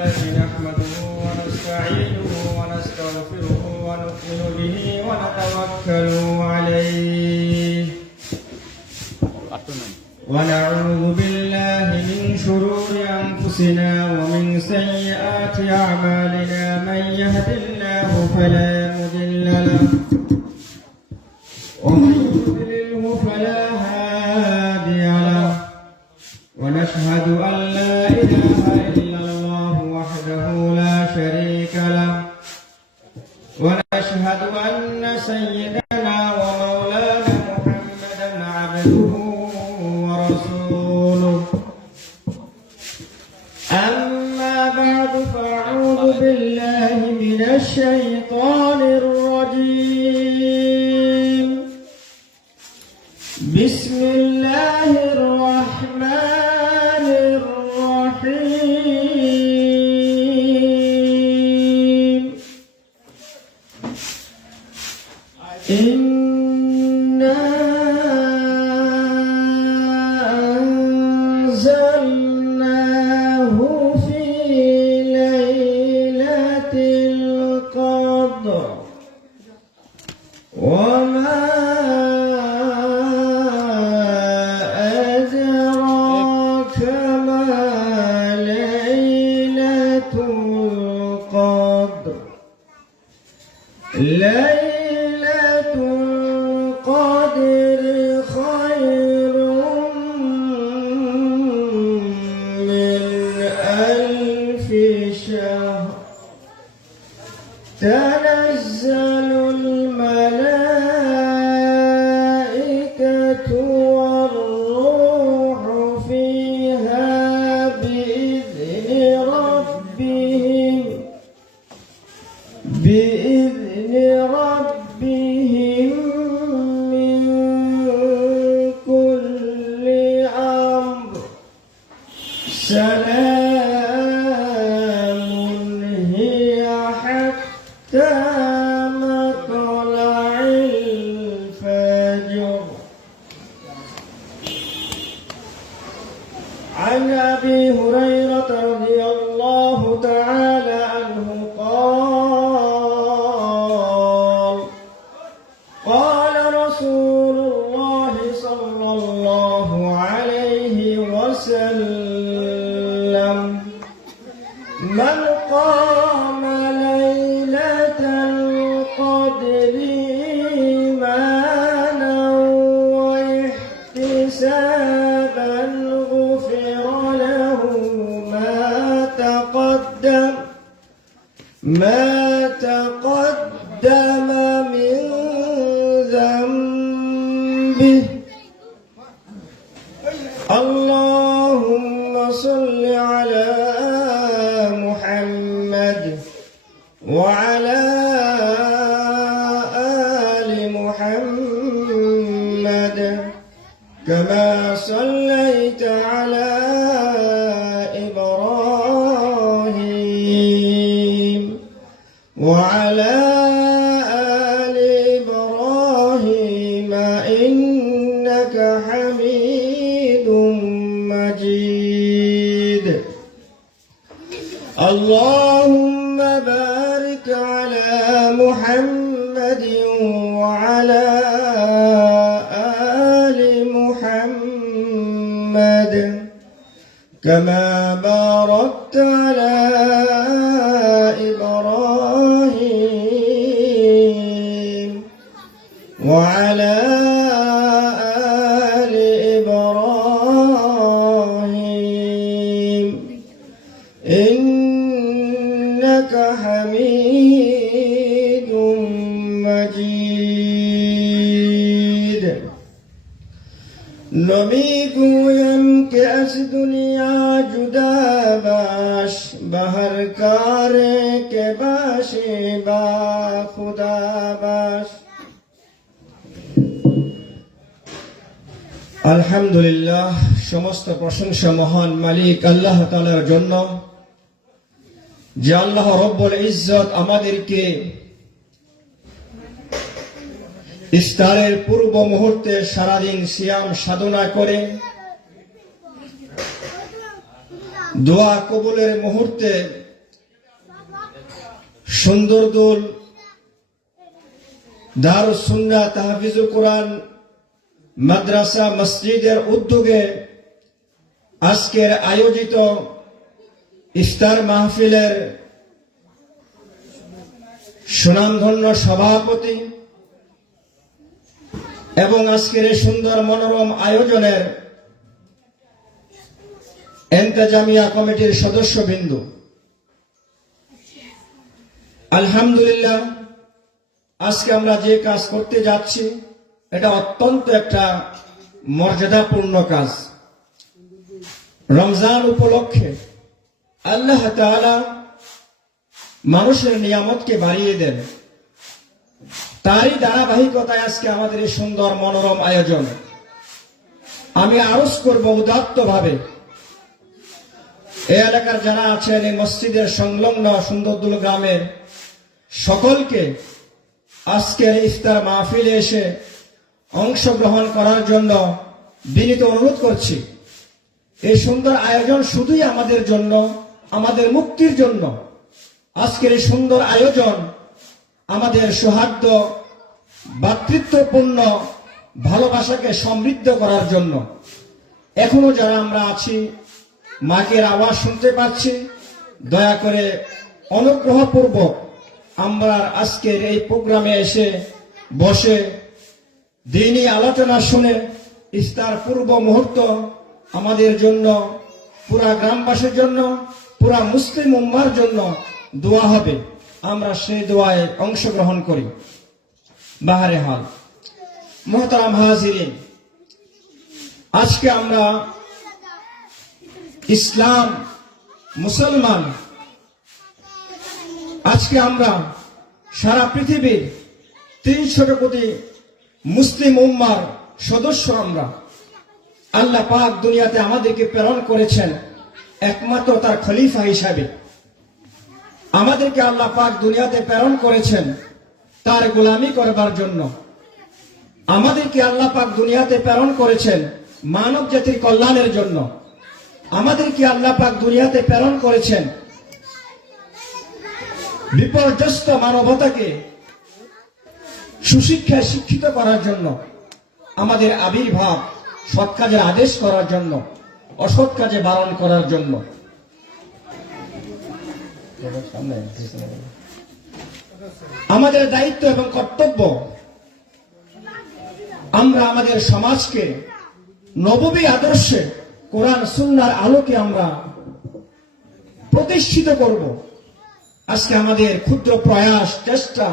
لله نحمده ونستعينه ونستغفره ونؤمن به ونتوكل عليه ونعوذ بالله من شرور أنفسنا ومن سيئات أعمالنا من يهد الله فلا مضل له ومن يضلله فلا هادي له ونشهد أن لا إله إلا الله وحده لا شريك له ونشهد أن سيدنا ومولانا محمدا عبده ورسوله أما بعد فأعوذ بالله من الشيطان الرجيم بسم الله الرحمن الرحيم إنا أنزلناه في ليلة القدر وما أدراك ما ليلة القدر ليلة القدر خير من 1000 شهر تنزل الملائكة والروح فيها بإذن ربهم من كل أمر سلام هي حتى مطلع الفجر عن أبي هريرة رضي الله تعالى عنه قال رسول الله صلى الله عليه وسلم من قام ليلة القدر إيمانا واحتسابا غفر له ما تقدم من ذنبه اللهم صل على محمد وعلى آل محمد كما صليت على إبراهيم وعلى آل إبراهيم إنك حميد مجيد اللهم بارك على محمد وعلى آل محمد كما باركت على إبراهيم وعلى آل إبراهيم إنك حميد مجيد نمیگویم که از دنیا جدا باش به هر کار که باشی با خدا باش আলহামদুলিল্লাহ সমস্ত প্রশংসা মহান মালিক আল্লাহ তাআলার জন্য যে আল্লাহ রব্বুল ইজ্জত আমাদেরকে ইফতারের পূর্ব মুহূর্তে সারাদিন সিয়াম সাধনা করে দোয়া কবুলের মুহূর্তে সুন্দরদুল দারুস সুন্নাহ তাহফিজুল কোরআন মাদ্রাসা মসজিদের উদ্যোগে আজকের আয়োজিত ইফতার মাহফিলের সুনামধন্য সভাপতি এবং আজকের এই সুন্দর মনোরম আয়োজনের ইন্তেজামিয়া কমিটির সদস্যবৃন্দ, আলহামদুলিল্লাহ, আজকে আমরা যে কাজ করতে যাচ্ছি এটা অত্যন্ত একটা মর্যাদাপূর্ণ কাজ। রমজান উপলক্ষে আল্লাহ তাআলা মানুষের নিয়ামতকে বাড়িয়ে দেন, তারই ধারাবাহিকতায় আজকে আমাদের এই সুন্দর মনোরম আয়োজন। আমি আরজ করব উদাত্তভাবে এই এলাকার যারা আছেন, এই মসজিদের সংলগ্ন সুন্দরদুল গ্রামের সকলকে আজকের ইফতার মাহফিলে এসে অংশগ্রহণ করার জন্য বিনীত অনুরোধ করছি। এই সুন্দর আয়োজন শুধুই আমাদের জন্য, আমাদের মুক্তির জন্য। আজকের এই সুন্দর আয়োজন আমাদের সৌহার্দ্য, ভ্রাতৃত্বপূর্ণ ভালোবাসাকে সমৃদ্ধ করার জন্য। এখনো যারা আমরা আছি, মাকের আওয়াজ শুনতে পাচ্ছি, দয়া করে অনুগ্রহপূর্বক আমরা আজকের এই প্রোগ্রামে এসে বসে দ্বীনি আলোচনা শুনে ইফতার পূর্ব মুহূর্ত আমাদের জন্য, পুরা গ্রামবাসীর জন্য, পুরা মুসলিম উম্মার জন্য দোয়া হবে। আমরা সেই দোয়ায় অংশগ্রহণ করি। বাহারে হাল মুহতারাম হাজিরিন, আজকে আমরা ইসলাম, মুসলমান, আজকে আমরা সারা পৃথিবীর 300 কোটি মুসলিম উম্মার সদস্য। আমরা আল্লাহ পাক দুনিয়াতে আমাদেরকে প্রেরণ করেছেন একমাত্র তার খলিফা হিসাবে। আমাদেরকে আল্লাহ পাক দুনিয়াতে প্রেরণ করেছেন তার গোলামি করবার জন্য। আমাদেরকে আল্লাহ পাক দুনিয়াতে প্রেরণ করেছেন মানব জাতির কল্যাণের জন্য। আমাদেরকে আল্লাহ পাক দুনিয়াতে প্রেরণ করেছেন বিপর্যস্ত মানবতাকে সুশিক্ষায় শিক্ষিত করার জন্য, আমাদের আবির্ভাব সৎ কাজের আদেশ করার জন্য, অসৎ কাজে বারণ করার জন্য। আমাদের দায়িত্ব এবং কর্তব্য, আমরা আমাদের সমাজকে নববী আদর্শে, কোরআন সুন্নাহর আলোকে আমরা প্রতিষ্ঠিত করব। আজকে আমাদের ক্ষুদ্র প্রয়াস, চেষ্টা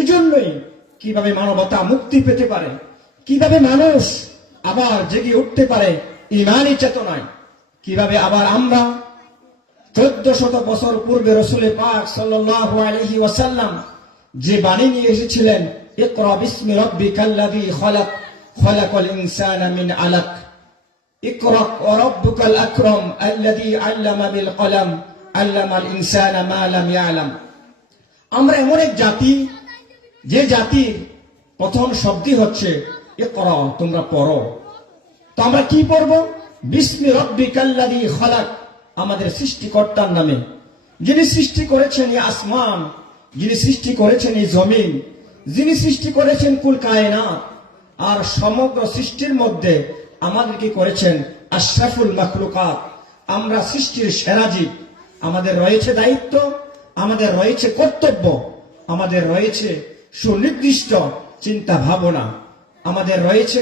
এজন্যই কিভাবে মানবতা মুক্তি পেতে পারে, কিভাবে মানুষ আবার জেগে উঠতে পারে ঈমানী চেতনায়, কিভাবে আবার আমরা 1400 বছর পূর্বে রাসূল পাক সাল্লাল্লাহু আলাইহি ওয়াসাল্লাম যে বাণী নিয়ে এসেছিলেন, ইকরা বিসমি রাব্বিকাল্লাযী খালাক, খালাকাল ইনসানা মিন আলাক, ইকরা ওয়া রাব্বুকাল আকরাম আল্লাযী আল্লামা বিল কলম, আল্লামাল ইনসানা মা লাম ইয়ালাম। আমরা এমন এক জাতি, যে জাতির প্রথম শব্দই হচ্ছে ইকরা, তোমরা পড়ো। তো আমরা কি পড়ব? বিসমি রাব্বিকাল্লাযী খালাক, আমাদের সৃষ্টিকর্তার নামে, যিনি সৃষ্টি করেছেন এই আসমান, যিনি সৃষ্টি করেছেন এই জমিন, যিনি সৃষ্টি করেছেন কুল কায়নাত, আর সমগ্র সৃষ্টির মধ্যে আমাদেরকে করেছেন আশরাফুল মাখলুকাত। আমরা সৃষ্টির সেরা জীব। আমাদের রয়েছে দায়িত্ব, আমাদের রয়েছে কর্তব্য, আমাদের রয়েছে সুনির্দিষ্ট চিন্তা ভাবনা, আমাদের রয়েছে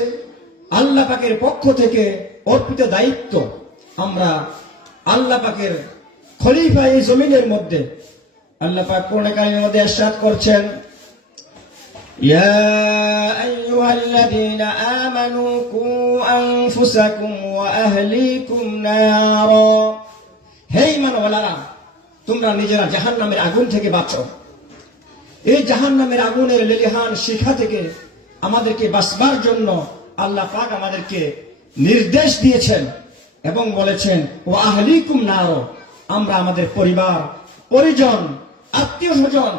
আল্লাহ পাকের পক্ষ থেকে অর্পিত দায়িত্ব। আমরা আল্লাহ পাকের খলিফা এই জমিনের মধ্যে। আল্লাহ পাক কোরআন কারীমের মধ্যে ইরশাদ করছেন, ইয়া আইয়ুহাল্লাযীনা আমানু কু আনফুসাকুম ওয়া আহলিকুম নারা, হে ঈমানওয়ালারা, তোমরা নিজেরা জাহান্নামের আগুন থেকে বাঁচো। এই জাহান্নামের আগুনের লেলিহান শিখা থেকে আমাদেরকে বাঁচবার জন্য আল্লাহ পাক আমাদেরকে নির্দেশ দিয়েছেন এবং বলেছেন ও আহলিকুম নার, আমরা আমাদের পরিবার পরিজন, আত্মীয় স্বজন,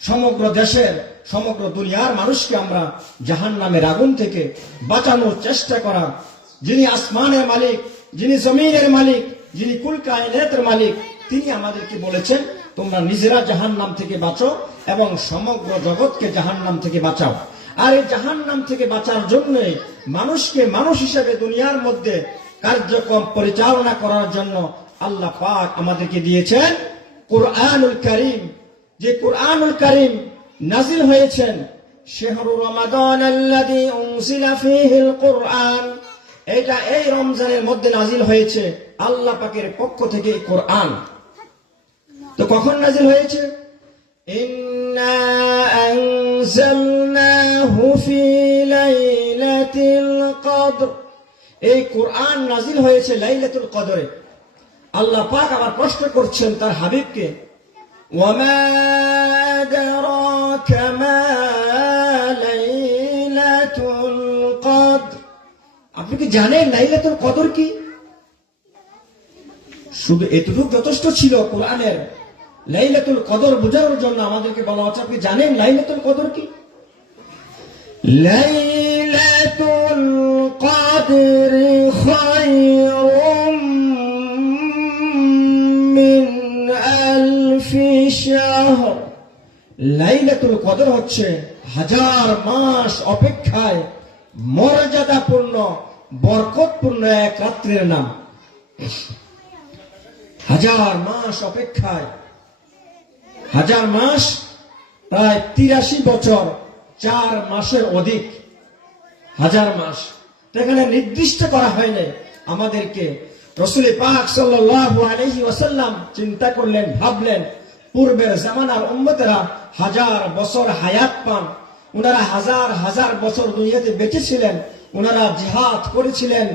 সমগ্র দেশের, সমগ্র দুনিয়ার মানুষকে আমরা জাহান্নামের আগুন থেকে বাঁচানোর চেষ্টা করা। যিনি আসমানের মালিক, যিনি জমিনের মালিক, যিনি কুল কায়নাতের মালিক, তিনি আমাদেরকে বলেছেন তোমরা নিজেরা জাহান্নাম থেকে বাঁচো এবং সমগ্র জগৎকে জাহান্নাম থেকে বাঁচাও। আর এই জাহান্নাম থেকে বাঁচার জন্য মানুষকে মানুষ হিসেবে দুনিয়ার মধ্যে কার্যক্রম পরিচালনা করার জন্য আল্লাহ পাক আমাদেরকে দিয়েছেন কুরআনুল কারীম। যে কুরআনুল কারীম নাজিল হয়েছেন শাহরু রমাদান আল্লাযী উনজিলা ফীহিল কুরআন, এটা এই রমজানের মধ্যে নাজিল হয়েছে আল্লাহ পাকের পক্ষ থেকে এই কোরআন। তো কখন নাজিল হয়েছে? ইন্না আনজালনাহু ফি লাইলাতিল কদর, এই কোরআন নাজিল হয়েছে লাইলাতুল কদরে। আল্লাহ পাক আবার প্রশ্ন করছেন তার হাবিবকে, ওয়ামা আদরাকা মা লাইলাতুল কদর, আপনি কি জানেন লাইলাতুল কদর কি? শুধু এতটুকু যথেষ্ট ছিল কোরআনের লাইলাতুল কদর বোঝানোর জন্য আমাদেরকে বলা হচ্ছে আপনি জানেন লাইলাতুল কদর কি? লাইলাতুল কদর খায়রুম মিন আলফি শাহর, লাইলাতুল কদর হচ্ছে হাজার মাস অপেক্ষায় মর্যাদাপূর্ণ বরকতপূর্ণ এক রাত্রের নাম। হাজার মাস অপেক্ষায়, হাজার মাস প্রায় ৮৩ বছর ৪ মাসের অধিক, হাজার মাস। এখানে নির্দিষ্ট করা হয়নি আমাদেরকে। রাসূল পাক সাল্লাল্লাহু আলাইহি ওয়াসাল্লাম চিন্তা করলেন, ভাবলেন পূর্বের জামানার উম্মতেরা হাজার বছর হায়াত পান, ওনারা হাজার হাজার বছর দুনিয়াতে বেঁচে ছিলেন, ওনারা জিহাদ করেছিলেন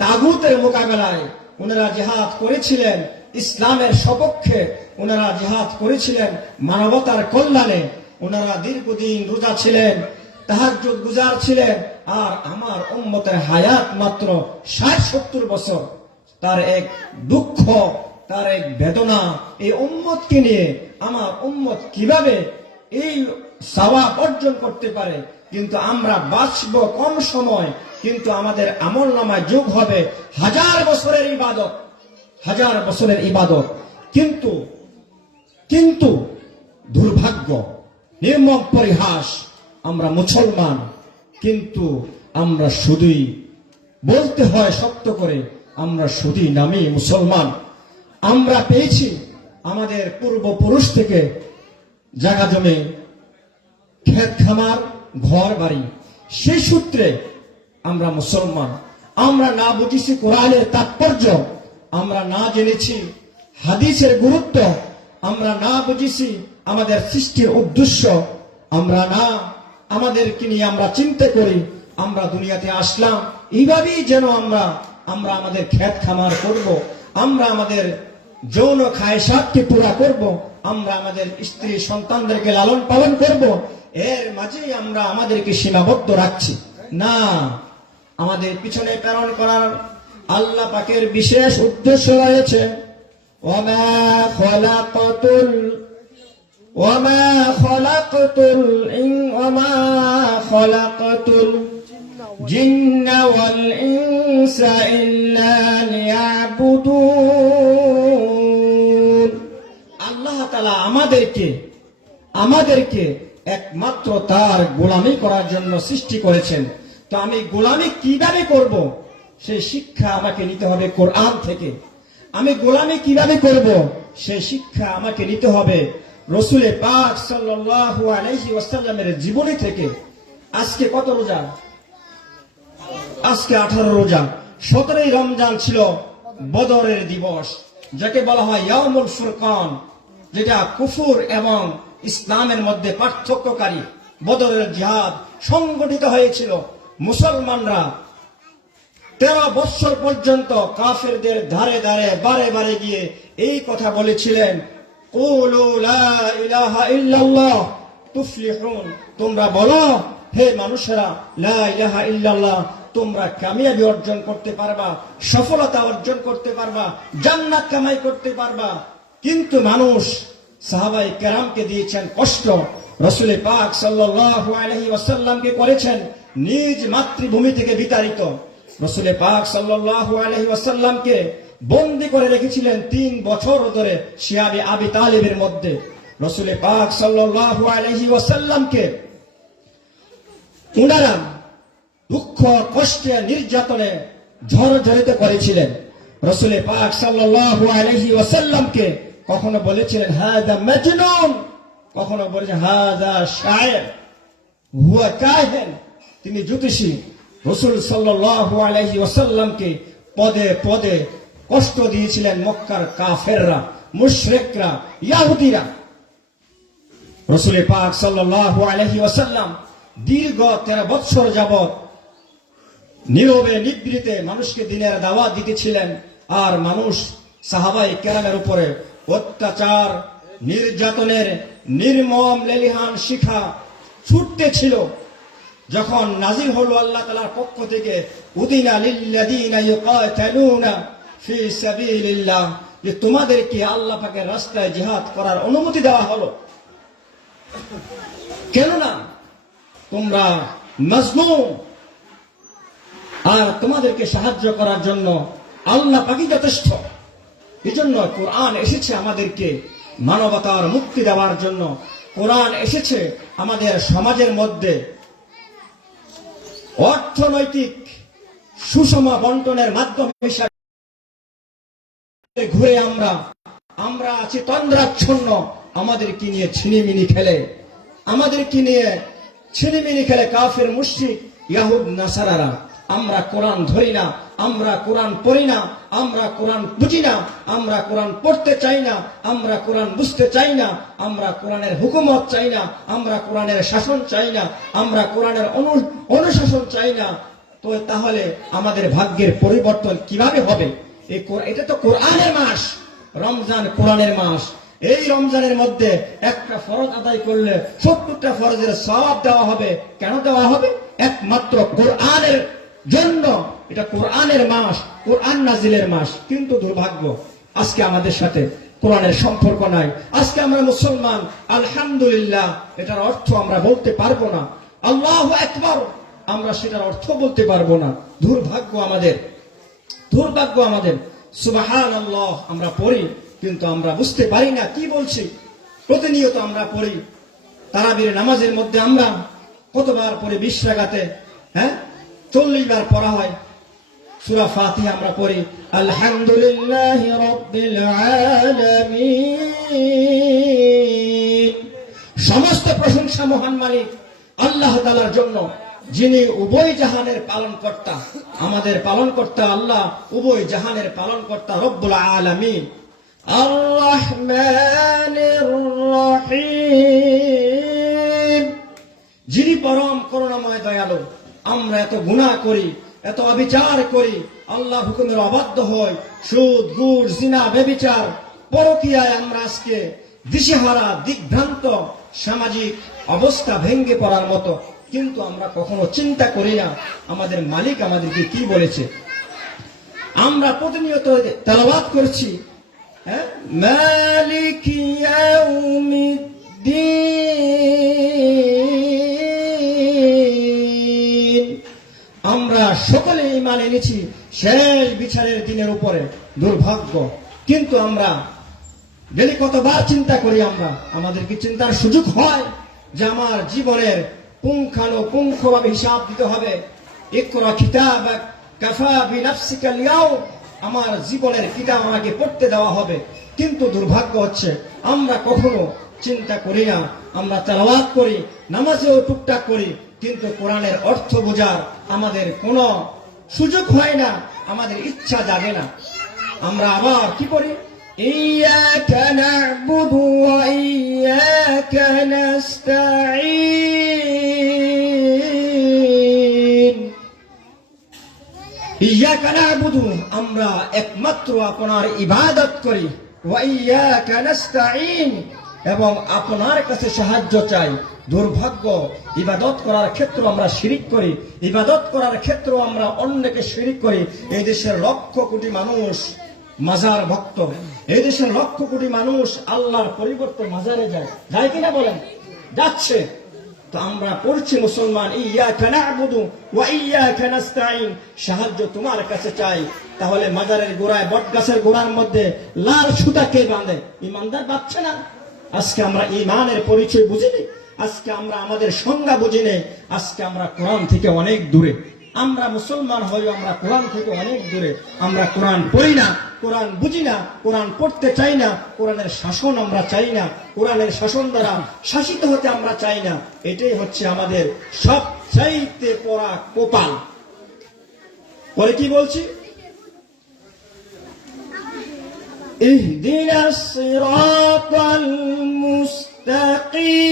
তাগুতের মোকাবেলায়, ওনারা জিহাদ করেছিলেন ইসলামের সপক্ষে, ওনারা জিহাদ করেছিলেন মানবতার কল্যাণে, ওনারা দীর্ঘদিন রোজা ছিলেন, তাহাজ্জুদ গুজার ছিলেন। আর আমার উম্মতের হায়াত মাত্র ৬০-৭০ বছর। তার এক দুঃখ, তার এক বেদনা, এই উম্মতকে নিয়ে আমার উম্মত কিভাবে এই সওয়াব অর্জন করতে পারে, কিন্তু আমরা বাঁচব কম সময়, কিন্তু আমাদের আমলনামায় যোগ হবে হাজার বছরের ইবাদত, হাজার বছরের ইবাদত। কিন্তু দুর্ভাগ্য, নির্মম পরিহাস, আমরা মুসলমান, কিন্তু আমরা শুধুই বলতে হয় শক্ত করে, আমরা শুধুই নামে মুসলমান। আমরা পেয়েছি আমাদের পূর্বপুরুষ থেকে জায়গা জমি, ক্ষেত খামার, ঘর বাড়ি, সেই সূত্রে আমরা মুসলমান। আমরা না বুঝেছি কোরআনের তাৎপর্য, আমরা না জেনেছি হাদিসের গুরুত্ব, আমরা না বুঝেছি আমাদের সৃষ্টির উদ্দেশ্য, আমরা না আমাদেরকে নিয়ে আমরা চিন্তা করি আমরা দুনিয়াতে আসলাম এইভাবেই যেন আমরা আমাদের ক্ষেত খামার করব, আমরা আমাদের যৌন খায়সাতকে পুরা করব, আমরা আমাদের স্ত্রী সন্তানদেরকে লালন পালন করব, এর মাঝেই আমরা আমাদেরকে সীমাবদ্ধ রাখছি না। আমাদের পিছনে প্রেরণ করার আল্লাহ পাকের বিশেষ উদ্দেশ্য রয়েছে। ওয়ামা খালাকাতুল জিন্না ওয়াল ইনসা ইল্লা লিয়াবুদুন। আল্লাহ তাআলা আমাদেরকে একমাত্র তার গোলামি করার জন্য সৃষ্টি করেছেন। তো আমি গোলামি কিভাবে করব, সেই শিক্ষা আমাকে নিতে হবে কোরআন থেকে। আমি গোলামি কিভাবে করব, সেই শিক্ষা আমাকে নিতে হবে রাসূল পাক সাল্লাল্লাহু আলাইহি ওয়াসাল্লামের জীবনী থেকে। আজকে কত রোজা? আজকে 18 রোজা। 17ই রমজান ছিল বদরের দিবস, যাকে বলা হয় ইয়াউমুল ফুরকান, যেটা কুফর এবং ইসলামের মধ্যে পার্থক্যকারী। বদরের জিহাদ সংগঠিত হয়েছিল। মুসলমানরা 13 বছর পর্যন্ত কাফেরদের ধারে ধারে বারে বারে গিয়ে এই কথা বলেছিলেন, কুলু লা ইলাহা ইল্লাল্লাহ তুফলিহুন, তোমরা বলো হে মানুষেরা লা ইলাহা ইল্লাল্লাহ, তোমরা কামিয়াবি অর্জন করতে পারবা, সফলতা অর্জন করতে পারবা, জান্নাত কামাই করতে পারবা। কিন্তু মানুষ সাহাবায়ে কেরামকে দিয়েছেন কষ্ট, রাসূল পাক সাল্লাল্লাহু আলাইহি ওয়াসাল্লামকে করেছেন নিজ মাতৃভূমি থেকে বিতাড়িত। রাসূল পাক সাল্লাল্লাহু আলাইহি ওয়াসাল্লামকে বন্দী করে রেখেছিলেন 3 বছর ধরে শিয়াবে আবি তালিবের মধ্যে। রাসূল পাক সাল্লাল্লাহু আলাইহি ওয়াসাল্লামকে উনারা দুঃখ কষ্টে নির্যাতনে ঝড়ঝড়িত করেছিলেন। রাসূল পাক সাল্লাল্লাহু আলাইহি ওয়াসাল্লামকে কখনো বলেছিলেন হাযা মাজনুন, কখনো বলেছেন হাযা শায়ের, হুয়া কাহিন, তিনি জ্যোতিষী। রাসূল সাল্লাল্লাহু আলাইহি ওয়াসাল্লামকে পদে পদে কষ্ট দিয়েছিলেন মক্কার কাফেররা, মুশরিকরা, ইহুদিরা। রাসূল পাক সাল্লাল্লাহু আলাইহি ওয়াসাল্লাম দীর্ঘ 13 বছর যাবত নীরবে নিভৃতে মানুষকে দ্বীনের দাওয়াত দিতেছিলেন। আর মানুষ সাহাবায়ে কেরামের উপরে অত্যাচার নির্যাতনের নির্মম লেলিহান শিখা ছুটতেছিল। যখন নাজিল হলো আল্লাহ তাআলার পক্ষ থেকে উদিনা লিল্লাযিনা ইউকাতালুনা ফি সাবিলিল্লাহ, যে তোমাদেরকে আল্লাহ পাকের রাস্তায় জিহাদ করার অনুমতি দেওয়া হলো, কেননা তোমরা মাজলুম, আর তোমাদেরকে সাহায্য করার জন্য আল্লাহ পাকই যথেষ্ট। এজন্য কোরআন এসেছে আমাদেরকে মানবতার মুক্তি দেওয়ার জন্য। কোরআন এসেছে আমাদের সমাজের মধ্যে অর্থনৈতিক সুষম বন্টনের মাধ্যম হিসাবে। ঘুরে আমরা আছি তন্দ্রাচ্ছন্ন, আমাদেরকে নিয়ে ছিনিমিনি খেলে, আমাদেরকে নিয়ে ছিনিমিনি খেলে কাফের মুশরিক ইয়াহুদ নাসারারা। আমরা কোরআন ধরি না, আমরা কোরআন পড়ি না, আমরা কোরআন বুঝি না, আমরা কোরআন পড়তে চাই না, আমরা কোরআন বুঝতে চাই না, আমরা কোরআনের হুকুমত চাই না, আমরা কোরআনের শাসন চাই না, আমরা কোরআনের অনুশাসন চাই না। তো তাহলে আমাদের ভাগ্যের পরিবর্তন কিভাবে হবে? এটা তো কোরআনের মাস, রমজান কোরআনের মাস। এই রমজানের মধ্যে একটা ফরজ আদায় করলে 70টা ফরজের সওয়াব দেওয়া হবে। কেন দেওয়া হবে? একমাত্র কোরআনের জন্য। এটা কোরআনের মাস, কোরআন নাজিলের মাস। কিন্তু দুর্ভাগ্য, আজকে আমাদের সাথে কোরআনের সম্পর্ক নাই। আজকে আমরা মুসলমান, আলহামদুলিল্লাহ, এটার অর্থ আমরা বলতে পারবো না। আল্লাহু আকবার, আমরা সেটার অর্থ বলতে পারবো না। দুর্ভাগ্য আমাদের, দুর্ভাগ্য আমাদের। সুবহানাল্লাহ আমরা পড়ি, কিন্তু আমরা বুঝতে পারি না কি বলছি। প্রতিনিয়ত আমরা পড়ি, তারাবির নামাজের মধ্যে আমরা কতবার পড়ি? 20 রাকাতে 40 বার পড়া হয়। সূরা ফাতিহা আমরা পড়ি আলহামদুলিল্লাহি রাব্বিল আলামিন। সমস্ত প্রশংসা মহান মালিক আল্লাহ তাআলার জন্য, যিনি উভয় জাহানের পালনকর্তা। আমাদের পালনকর্তা আল্লাহ, উভয় জাহানের পালনকর্তা রব্বুল আলামিন। আর রহমানির রহিম, যিনি পরম করুণাময় দয়ালু। আমরা এত গুনাহ করি, এত অবিচার করি, আল্লাহ হুকুমের অবাধ্য হই, সুদ ঘুষ জিনা ব্যভিচার পরকীয়ায় আমরা আজকে দিশেহারা, দিগ্ভ্রান্ত, সামাজিক অবস্থা ভেঙ্গে পড়ার মতো। কিন্তু আমরা কখনো চিন্তা করি না আমাদের মালিক আমাদেরকে কি বলেছে। আমরা প্রতিনিয়ত তেলাওয়াত করছি, মালিক ইয়াউমিদ্দিন। আমরা সকলে ঈমান এনেছি শেষ বিচারের দিনের উপরে। দুর্ভাগ্য, কিন্তু আমরা ডেলি কতবার চিন্তা করি। আমাদের কি চিন্তার সুযোগ হয় যে আমার জীবনের পুঙ্খানুপুঙ্খভাবে হিসাব দিতে হবে? ইকরা কিতাবাক কাফা বিনাফসিকাল ইয়াউম, আমার জীবনের কিতাব আমাকে পড়তে দেওয়া হবে। কিন্তু দুর্ভাগ্য হচ্ছে আমরা কখনো চিন্তা করি না। আমরা তেলাওয়াত করি, নামাজেও টুকটাক করি, কিন্তু কোরআনের অর্থ বোঝার আমাদের কোনো সুযোগ হয় না, আমাদের ইচ্ছা জাগে না। আমরা আবার কি করি? ইয়াকা না'বুদু ওয়া ইয়াকা নাস্তাঈন। ইয়াকা না'বুদু, আমরা একমাত্র আপনার ইবাদত করি। ওয়া ইয়াকা নাস্তাঈন, এবং আপনার কাছে সাহায্য চাই। দুর্ভাগ্য, ইবাদত করার ক্ষেত্রে আমরা শিরিক করি, ইবাদত করার ক্ষেত্রে আমরা অন্যকে শিরিক করি। এই দেশের লক্ষ কোটি মানুষ মাজার ভক্ত, এই দেশের লক্ষ কোটি মানুষ আল্লাহর পরিবর্তে মাজারে যায়, যায় কিনা বলেন? যাচ্ছে। তো আমরা পড়ছি মুসলমান, ইয়াকা না'বুদু ওয়া ইয়াকা নাস্তাঈন, সাহায্য তোমার কাছে চাই, তাহলে মাজারের গোড়ায় বট গাছের গোড়ার মধ্যে লাল সুতা কে বাঁধে? ইমানদার বাঁধছে না। আজকে আমরা ইমানের পরিচয় বুঝিনি, আজকে আমরা আমাদের সংজ্ঞা বুঝিনি, আজকে আমরা কোরআন থেকে অনেক দূরে। আমরা মুসলমান হয়েও আমরা কোরআন থেকে অনেক দূরে। আমরা কোরআন পড়ি না, কোরআন বুঝি না, কোরআন পড়তে চাই না, কোরআনের শাসন আমরা চাই না, কোরআনের শাসন দ্বারা শাসিত হতে আমরা চাই না। এটাই হচ্ছে আমাদের সবচাইতে পড়া কোপাল। পরে কি বলছি? ইহদিনাস সিরাতাল মুস্তাকিম।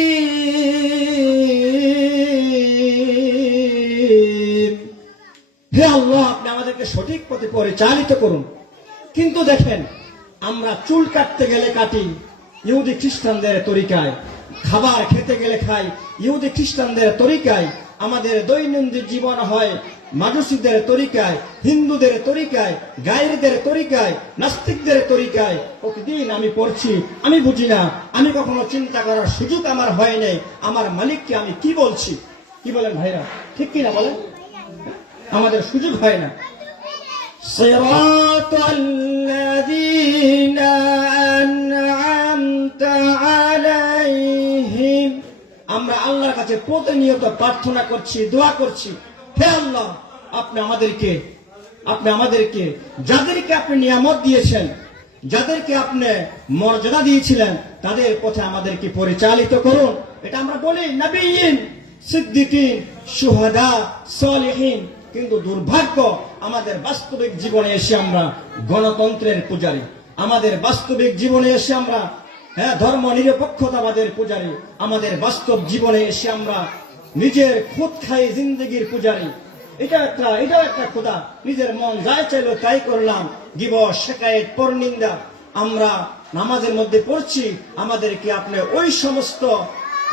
হে আল্লাহ, আপনি আমাদেরকে সঠিক পথে পরিচালিত করুন। কিন্তু দেখেন, আমরা চুল কাটতে গেলে কাটি ইহুদি খ্রিস্টানদের তরিকায়, খাবার খেতে গেলে খাই ইহুদি খ্রিস্টানদের তরিকায়, আমাদের দৈনন্দিন জীবন হয় মাজুসীদের তরিকায়, হিন্দুদের তরিকায়, গায়েরদের তরিকায়, নাস্তিকদের তরিকায়। প্রতিদিন আমি পড়ছি, আমি বুঝি না, আমি কখনো চিন্তা করার সুযোগ আমার হয় নাই আমার মালিককে আমি কি বলছি। কি বলেন ভাইরা, ঠিক কিনা বলেন? আমাদের সুযোগ হয় না। সিরাতাল্লাযীনা আন'আমতা আলাইহিম। আমরা আল্লাহর কাছে প্রতিনিয়ত প্রার্থনা করছি, দোয়া করছি, হে আল্লাহ, আপনি আমাদেরকে যাদেরকে আপনি নিয়ামত দিয়েছেন, যাদেরকে আপনি মর্যাদা দিয়েছিলেন, তাদের পথে আমাদেরকে পরিচালিত করুন। এটা আমরা বলি নবীন, সিদ্দিকিন, শুহাদা, সালিহিন। কিন্তু দুর্ভাগ্য, আমাদের বাস্তবিক জীবনে এসে আমরা গণতন্ত্রের পূজারী, আমাদের বাস্তবিক জীবনে এসে আমরা ধর্ম নিরপেক্ষতাবাদের পূজারী, আমাদের বাস্তব জীবনে এসে আমরা নিজের খুদ খাই জিন্দগির পূজারী। এটাও একটা খোদা, নিজের মন যায় চাইলো তাই করলাম, গিবস, শিকায়েত, পরনিন্দা। আমরা নামাজের মধ্যে পড়ছি, আমাদেরকে আপনি ওই সমস্ত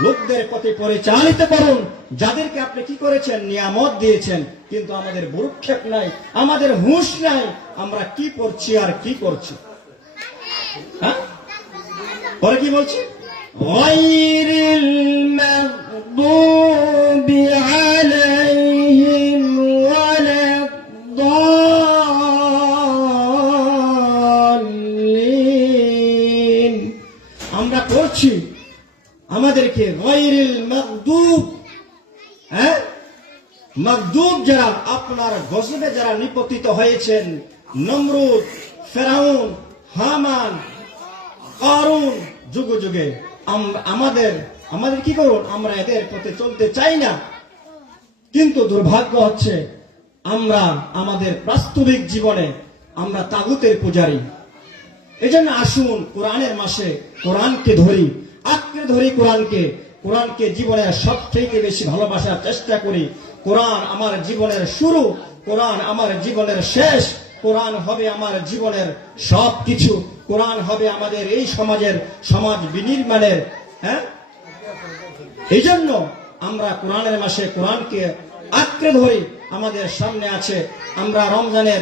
লোকদের পথে পরিচালিত করুন যাদেরকে আপনি কি করেছেন, নিয়ামত দিয়েছেন। কিন্তু আমাদের ভ্রুক্ষেপ নাই, আমাদের হুঁশ নাই, আমরা কি পড়ছি আর কি করছি। হ্যাঁ, পরে কি বলছি? গায়রিল মাগদুবি আলাইহিম ওয়ালাদ-দাল্লিন। আমরা করছি আমাদেরকে গায়রিল মাগদুব, মাগদুব যারা, আপনার গজবে যারা নিপতিত হয়েছেন, নমরুদ, ফেরাউন, হামান, কারুন, যুগে যুগে আমাদের কি করুন, আমরা এদের পথে চলতে চাই না। কিন্তু দুর্ভাগ্য হচ্ছে, আমরা আমাদের বাস্তবিক জীবনে আমরা তাগুতের পূজারী। এজন্য আসুন কোরআনের মাসে কোরআনকে ধরি, আঁকড়ে ধরি কোরআনকে জীবনের সবথেকে বেশি ভালোবাসার চেষ্টা করি। কোরআন আমার জীবনের শুরু, কোরআন আমার জীবনের শেষ, কোরআন হবে আমার জীবনের সবকিছু, কোরআন হবে আমাদের এই সমাজ বিনির্মাণের। এই জন্য আমরা কোরআনের মাসে কোরআনকে আঁকড়ে ধরি। আমাদের সামনে আছে, আমরা রমজানের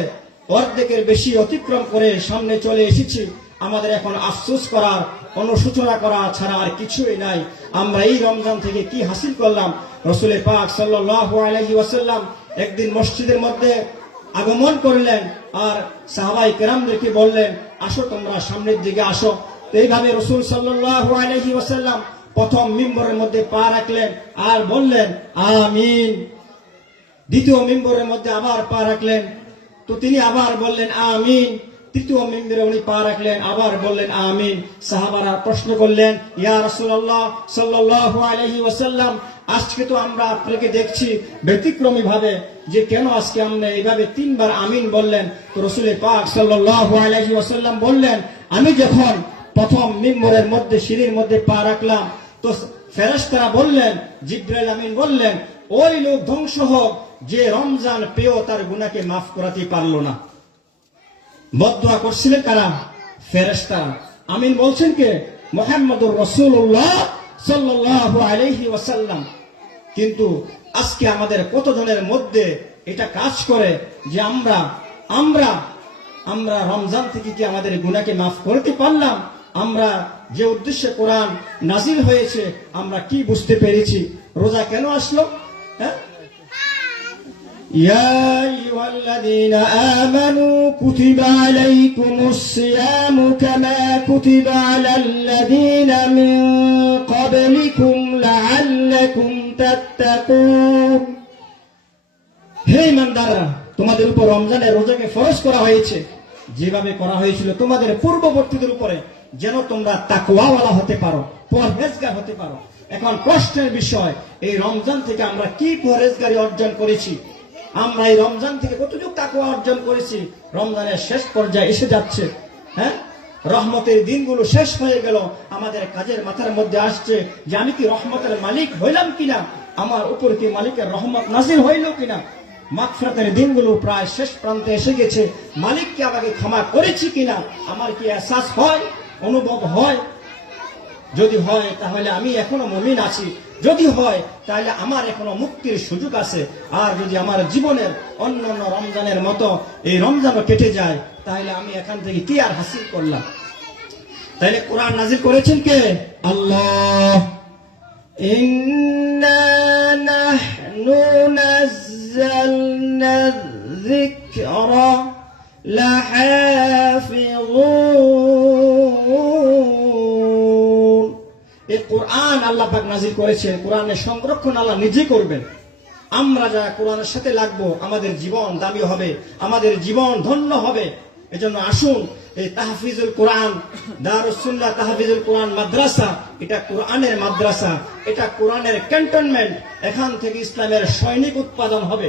অর্ধেকের বেশি অতিক্রম করে সামনে চলে এসেছি। আমাদের এখন আফসোস করার, অনুশোচনা করা ছাড়া আর কিছুই নাই। আমরা এই রমজান থেকে কি হাসিল করলাম? রাসূল পাক সাল্লাল্লাহু আলাইহি ওয়াসাল্লাম একদিন মসজিদের মধ্যে আগমন করলেন আর সাহাবায়ে কেরামদেরকে বললেন, আসো তোমরা সামনের দিকে আসো। এইভাবে রাসূল সাল্লাল্লাহু আলাইহি ওয়াসাল্লাম প্রথম মিম্বরের মধ্যে পা রাখলেন আর বললেন আমিন। দ্বিতীয় মিম্বরের মধ্যে আবার পা রাখলেন, তো তিনি আবার বললেন আমিন। তৃতীয় মিম্বরে উনি পা রাখলেন, আবার বললেন আমিন। সাহাবারা প্রশ্ন করলেন, ইয়া রাসূলুল্লাহ সাল্লাল্লাহু আলাইহি ওয়াসাল্লাম, আজকে তো আমরা আপনাকে দেখছি ব্যতিক্রমী ভাবে, যে কেন আজকে আপনি এইভাবে তিনবার আমিন বললেন? তো রাসূল পাক সাল্লাল্লাহু আলাইহি ওয়াসাল্লাম বললেন, আমি যখন প্রথম মিম্বরের মধ্যে সিঁড়ির মধ্যে পা রাখলাম, তো ফেরেশতারা বললেন, জিবরাইল আমিন বললেন, ওই লোক ধ্বংস হোক যে রমজান পেয়েও তার গুনাহকে মাফ করাতে পারল না। বদদুয়া করছিলেন কারা? ফেরেশতারা। আমিন বলছেন কে? মুহাম্মদুর রাসূলুল্লাহ সাল্লাল্লাহু আলাইহি ওয়াসাল্লাম। কিন্তু আজকে আমাদের কতজনের মধ্যে এটা কাজ করে যে আমরা রমজান থেকে কি আমাদের গুনাহকে মাফ করতে পারলাম? আমরা যে উদ্দেশ্যে কোরআন নাজিল হয়েছে আমরা কি বুঝতে পেরেছি? রোজা কেন আসলো? يا أيها الذين آمنوا كتب عليكم الصيام كما كتب على الذين من قبلكم لعلكم تتقون হে ইমানদাররা, তোমাদের উপর রমজানের রোজাকে ফরজ করা হয়েছে যেভাবে করা হয়েছিল তোমাদের পূর্ববর্তীদের উপরে, যেন তোমরা তাকওয়াওয়ালা হতে পারো, পরহেজগার হতে পারো। এখন প্রশ্নের বিষয়, এই রমজান থেকে আমরা কি পরহেজগারি অর্জন করেছি? আমরা এই রমজান থেকে কতটুকু তাকওয়া অর্জন করেছি? রমজানের শেষ পর্যায়ে এসে যাচ্ছে, হ্যাঁ, রহমতের দিনগুলো শেষ হয়ে গেল, আমাদের কাজের মাথার মধ্যে আসছে যে আমি কি রহমতের মালিক হইলাম কিনা, আমার উপর কি মালিকের রহমত নাজিল হইল কিনা। মাগফিরাতের দিনগুলো প্রায় শেষ প্রান্তে এসে গেছে, মালিক কি আমাকে ক্ষমা করেছি কিনা আমার কি এহসাস হয়, অনুভব হয়? যদি হয় তাহলে আমি এখনো মুমিন আছি, যদি হয় তাহলে আমার এখনো মুক্তির সুযোগ আছে। আর যদি আমার জীবনের অন্যান্য রমজানের মতো এই রমজানও কেটে যায়, তাহলে আমি এখান থেকে কি আর হাসিল করলাম? তাহলে কোরআন নাজিল করেছেন কে? আল্লাহ। ইন্না নাহনু নাযালনা যিকরা লাহাফিযুন। এই কোরআন আল্লাহ পাক নাজিল করেছেন, কোরআনের সংরক্ষণ আল্লাহ নিজে করবেন। আমরা যারা কোরআনের সাথে লাগবো, আমাদের জীবন দামি হবে, আমাদের জীবন ধন্য হবে। এজন্য আসুন, এই তাহফিজুল কোরআন, দারুস সুন্নাহ তাহফিজুল কোরআন মাদ্রাসা, এটা কোরআনের মাদ্রাসা, এটা কোরআনের ক্যান্টনমেন্ট। এখান থেকে ইসলামের সৈনিক উৎপাদন হবে।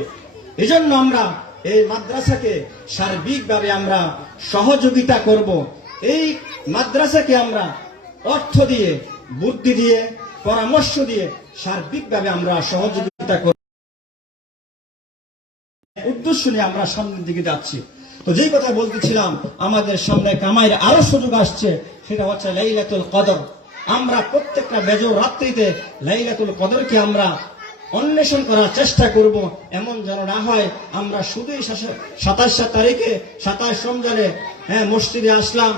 এজন্য আমরা এই মাদ্রাসাকে সার্বিকভাবে আমরা সহযোগিতা করব। এই মাদ্রাসাকে আমরা অর্থ দিয়ে, বুদ্ধি দিয়ে, পরামর্শ দিয়ে সার্বিকভাবে আমরা সহযোগিতা করব। উদ্দেশ্য নিয়ে আমরা সামনের দিকে যাচ্ছি। তো যেই কথা বলতেছিলাম, আমাদের সামনে কামাইয়ের আরো সুযোগ আসছে, সেটা হচ্ছে লাইলাতুল কদর। আমরা প্রত্যেকটা বেজর রাত্রিতে লাইলাতুল কদরকে আমরা অন্বেষণ করার চেষ্টা করব। এমন যেন না হয় আমরা শুধুই 27 তারিখে 27 রমজানে মসজিদে আসলাম,